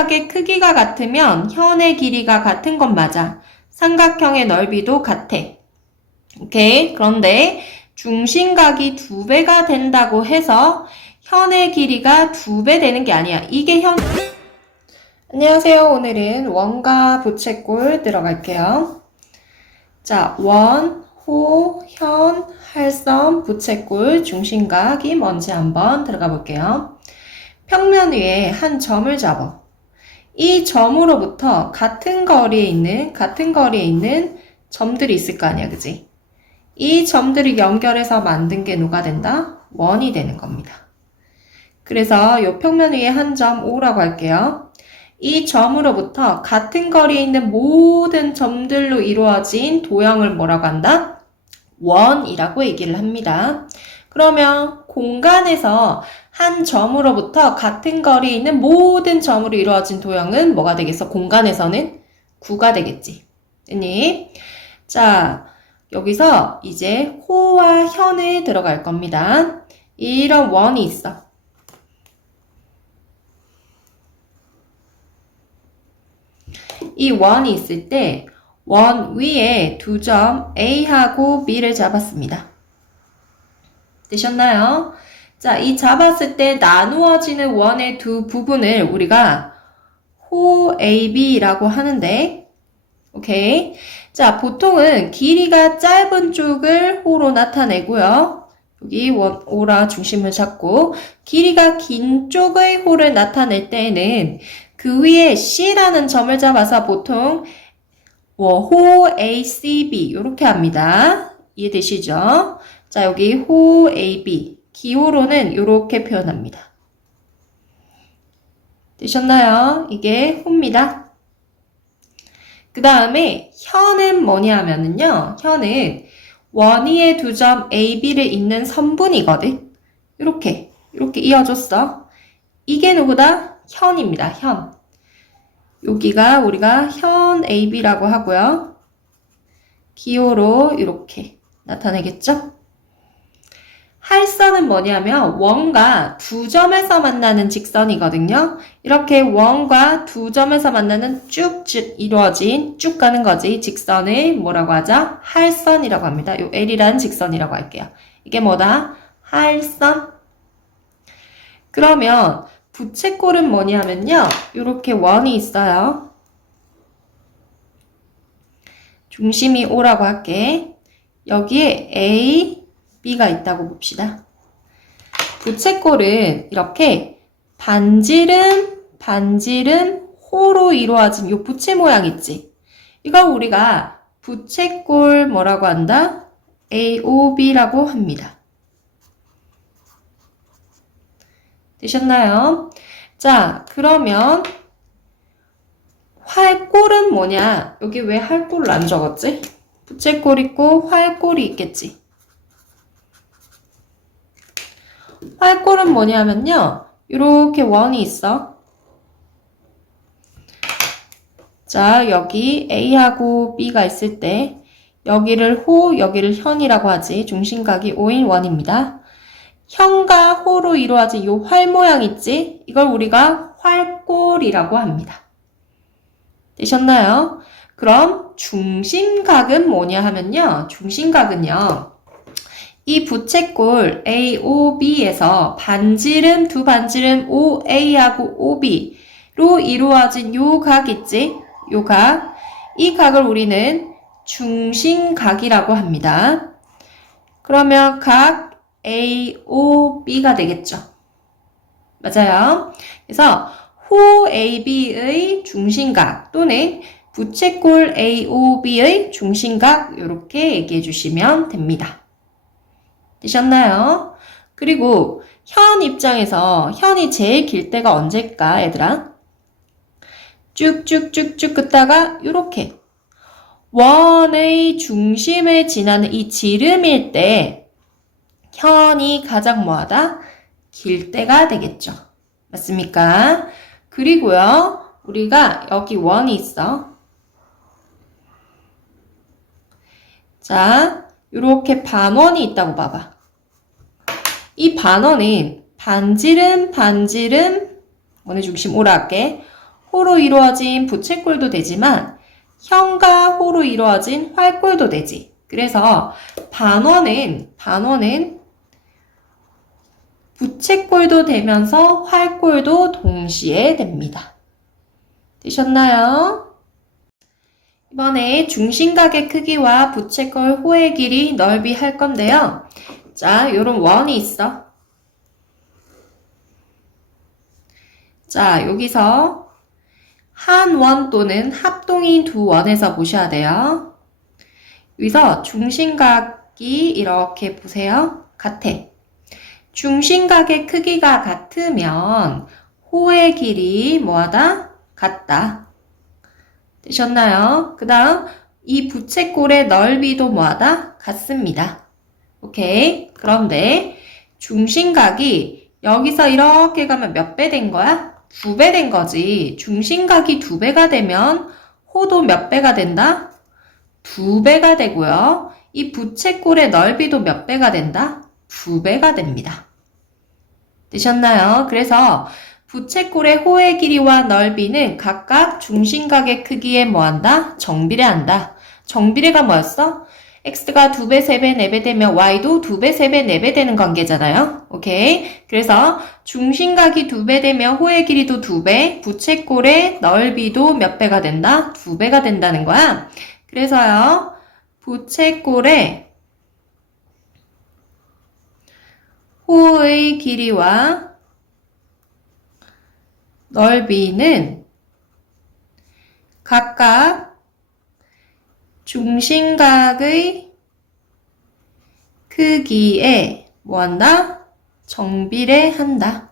중심각의 크기가 같으면 현의 길이가 같은 건 맞아. 삼각형의 넓이도 같아. 오케이? 그런데 중심각이 2배가 된다고 해서 현의 길이가 2배 되는 게 아니야. 이게 안녕하세요. 오늘은 원과 부채꼴 들어갈게요. 자, 원, 호, 현, 할선, 부채꼴, 중심각이 뭔지 한번 들어가 볼게요. 평면 위에 한 점을 잡아. 이 점으로부터 같은 거리에 있는 점들이 있을 거 아니야, 그지? 이 점들을 연결해서 만든 게 누가 된다? 원이 되는 겁니다. 그래서 이 평면 위에 한 점 O라고 할게요. 이 점으로부터 같은 거리에 있는 모든 점들로 이루어진 도형을 뭐라고 한다? 원이라고 얘기를 합니다. 그러면 공간에서 한 점으로부터 같은 거리에 있는 모든 점으로 이루어진 도형은 뭐가 되겠어? 공간에서는 9가 되겠지. 됐니? 자, 여기서 이제 호와 현에 들어갈 겁니다. 이런 원이 있어. 이 원이 있을 때 원 위에 두 점 A하고 B를 잡았습니다. 되셨나요? 자, 이 잡았을 때 나누어지는 원의 두 부분을 우리가 호 AB라고 하는데, 오케이. 자, 보통은 길이가 짧은 쪽을 호로 나타내고요. 여기 원, O라 중심을 잡고, 길이가 긴 쪽의 호를 나타낼 때에는 그 위에 C라는 점을 잡아서 보통 호 ACB 이렇게 합니다. 이해되시죠? 자, 여기 호 AB 기호로는 이렇게 표현합니다. 되셨나요? 이게 호입니다. 그 다음에 현은 뭐냐 하면은요. 현은 원 위에 두 점 AB를 잇는 선분이거든. 이렇게 이어줬어. 이게 누구다? 현입니다. 현. 여기가 우리가 현 AB라고 하고요. 기호로 이렇게 나타내겠죠? 할선은 뭐냐면 원과 두 점에서 만나는 직선이거든요. 이렇게 원과 두 점에서 만나는 쭉 이루어진 쭉 가는 거지. 직선을 뭐라고 하죠? 할선이라고 합니다. 요 L이라는 직선이라고 할게요. 이게 뭐다? 할선. 그러면 부채꼴은 뭐냐면요. 이렇게 원이 있어요. 중심이 O라고 할게. 여기에 A, B가 있다고 봅시다. 부채꼴은 이렇게 반지름, 호로 이루어진 이 부채 모양 있지? 이거 우리가 부채꼴 뭐라고 한다? AOB라고 합니다. 되셨나요? 자, 그러면 활꼴은 뭐냐? 여기 왜 활꼴을 안 적었지? 부채꼴 있고 활꼴이 있겠지. 활꼴은 뭐냐면요. 이렇게 원이 있어. 자, 여기 A하고 B가 있을 때 여기를 호, 여기를 현이라고 하지. 중심각이 O인 원입니다. 현과 호로 이루어진 이 활 모양 있지? 이걸 우리가 활꼴이라고 합니다. 되셨나요? 그럼 중심각은 뭐냐 하면요. 중심각은요. 이 부채꼴 AOB에서 반지름, 두 반지름 OA하고 OB로 이루어진 요 각 있지? 요 각. 이 각을 우리는 중심각이라고 합니다. 그러면 각 AOB가 되겠죠. 맞아요. 그래서 호 AB의 중심각 또는 부채꼴 AOB의 중심각 이렇게 얘기해 주시면 됩니다. 되셨나요? 그리고 현 입장에서 현이 제일 길 때가 언제일까, 얘들아? 쭉쭉쭉쭉 긋다가 이렇게 원의 중심을 지나는 이 지름일 때 현이 가장 뭐하다? 길 때가 되겠죠. 맞습니까? 그리고요, 우리가 여기 원이 있어. 자, 이렇게 반원이 있다고 봐봐. 이 반원은 반지름, 원의 중심 오라 할게. 호로 이루어진 부채꼴도 되지만 현과 호로 이루어진 활꼴도 되지. 그래서 반원은 부채꼴도 되면서 활꼴도 동시에 됩니다. 되셨나요? 이번에 중심각의 크기와 부채꼴 호의 길이 넓이 할 건데요. 자, 요런 원이 있어. 자, 여기서 한 원 또는 합동인 두 원에서 보셔야 돼요. 여기서 중심각이 이렇게 보세요. 같아. 중심각의 크기가 같으면 호의 길이 뭐하다? 같다. 되셨나요? 그 다음 이 부채꼴의 넓이도 뭐하다? 같습니다. 오케이. 그런데 중심각이 여기서 이렇게 가면 몇 배 된 거야? 2배 된 거지. 중심각이 2배가 되면 호도 몇 배가 된다? 2배가 되고요. 이 부채꼴의 넓이도 몇 배가 된다? 2배가 됩니다. 되셨나요? 그래서 부채꼴의 호의 길이와 넓이는 각각 중심각의 크기에 뭐한다? 정비례한다. 정비례가 뭐였어? x가 2배, 3배, 4배 되면 y도 2배, 3배, 4배 되는 관계잖아요. 오케이. 그래서 중심각이 2배 되면 호의 길이도 2배, 부채꼴의 넓이도 몇 배가 된다? 2배가 된다는 거야. 그래서요, 부채꼴의 호의 길이와 넓이는 각각 중심각의 크기에 뭐한다? 정비례한다.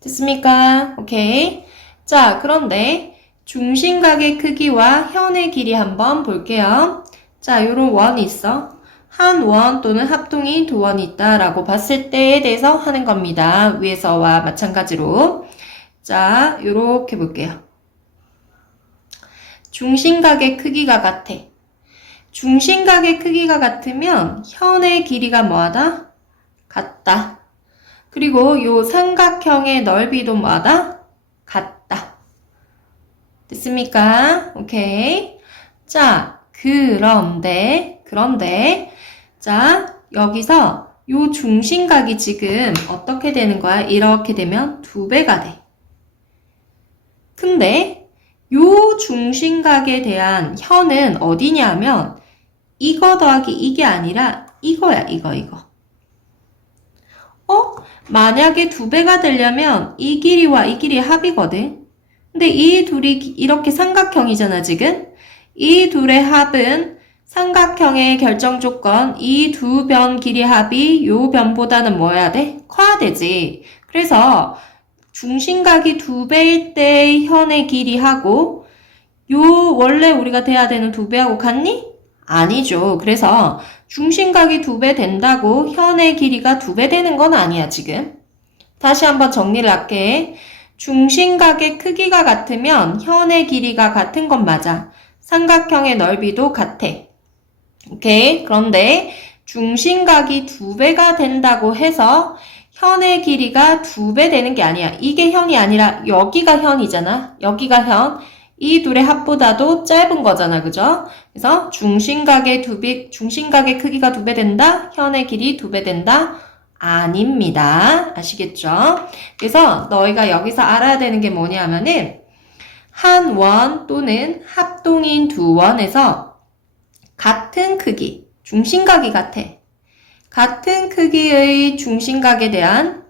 됐습니까? 오케이. 자, 그런데 중심각의 크기와 현의 길이 한번 볼게요. 자, 요런 원이 있어. 한 원 또는 합동인 두 원이 있다라고 봤을 때에 대해서 하는 겁니다. 위에서와 마찬가지로. 자, 요렇게 볼게요. 중심각의 크기가 같아. 중심각의 크기가 같으면 현의 길이가 뭐하다? 같다. 그리고 요 삼각형의 넓이도 뭐하다? 같다. 됐습니까? 오케이. 자, 그런데 자, 여기서 요 중심각이 지금 어떻게 되는 거야? 이렇게 되면 2배가 돼. 근데 요 중심각에 대한 현은 어디냐 하면 이거 더하기 이게 아니라 이거야, 이거. 만약에 2배가 되려면 이 길이와 이 길이 합이거든. 근데 이 둘이 이렇게 삼각형이잖아, 지금. 이 둘의 합은 삼각형의 결정 조건, 이 두 변 길이 합이 요 변보다는 뭐 해야 돼? 커야 되지. 그래서 중심각이 2배일 때 현의 길이하고 요 원래 우리가 돼야 되는 2배하고 같니? 아니죠. 그래서 중심각이 2배 된다고 현의 길이가 2배 되는 건 아니야, 지금. 다시 한번 정리를 할게. 중심각의 크기가 같으면 현의 길이가 같은 건 맞아. 삼각형의 넓이도 같아. 오케이? 그런데 중심각이 2배가 된다고 해서 현의 길이가 2배 되는 게 아니야. 이게 현이 아니라 여기가 현이잖아. 여기가 현. 이 둘의 합보다도 짧은 거잖아. 그죠? 그래서 중심각의 크기가 2배 된다. 현의 길이 2배 된다. 아닙니다. 아시겠죠? 그래서 너희가 여기서 알아야 되는 게 뭐냐면은 한 원 또는 합동인 두 원에서 같은 크기, 중심각이 같아. 같은 크기의 중심각에 대한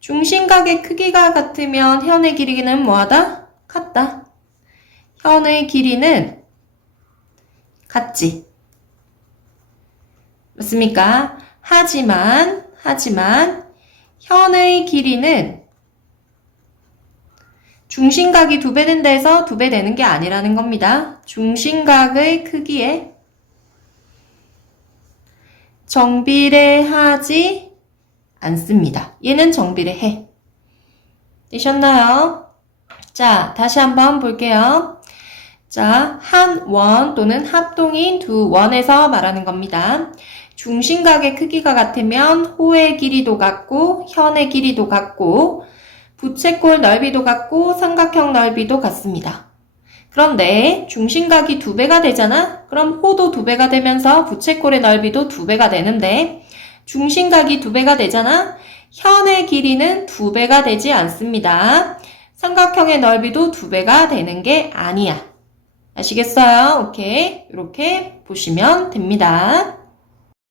중심각의 크기가 같으면 현의 길이는 뭐하다? 같다. 현의 길이는 같지. 맞습니까? 하지만 현의 길이는 중심각이 2배 된다 해서 2배 되는 게 아니라는 겁니다. 중심각의 크기에 정비례하지 않습니다. 얘는 정비례해. 되셨나요? 자, 다시 한번 볼게요. 자, 한 원 또는 합동인 두 원에서 말하는 겁니다. 중심각의 크기가 같으면 호의 길이도 같고 현의 길이도 같고 부채꼴 넓이도 같고 삼각형 넓이도 같습니다. 그런데 중심각이 2배가 되잖아? 그럼 호도 2배가 되면서 부채꼴의 넓이도 2배가 되는데 중심각이 2배가 되잖아? 현의 길이는 2배가 되지 않습니다. 삼각형의 넓이도 2배가 되는 게 아니야. 아시겠어요? 오케이. 이렇게 보시면 됩니다.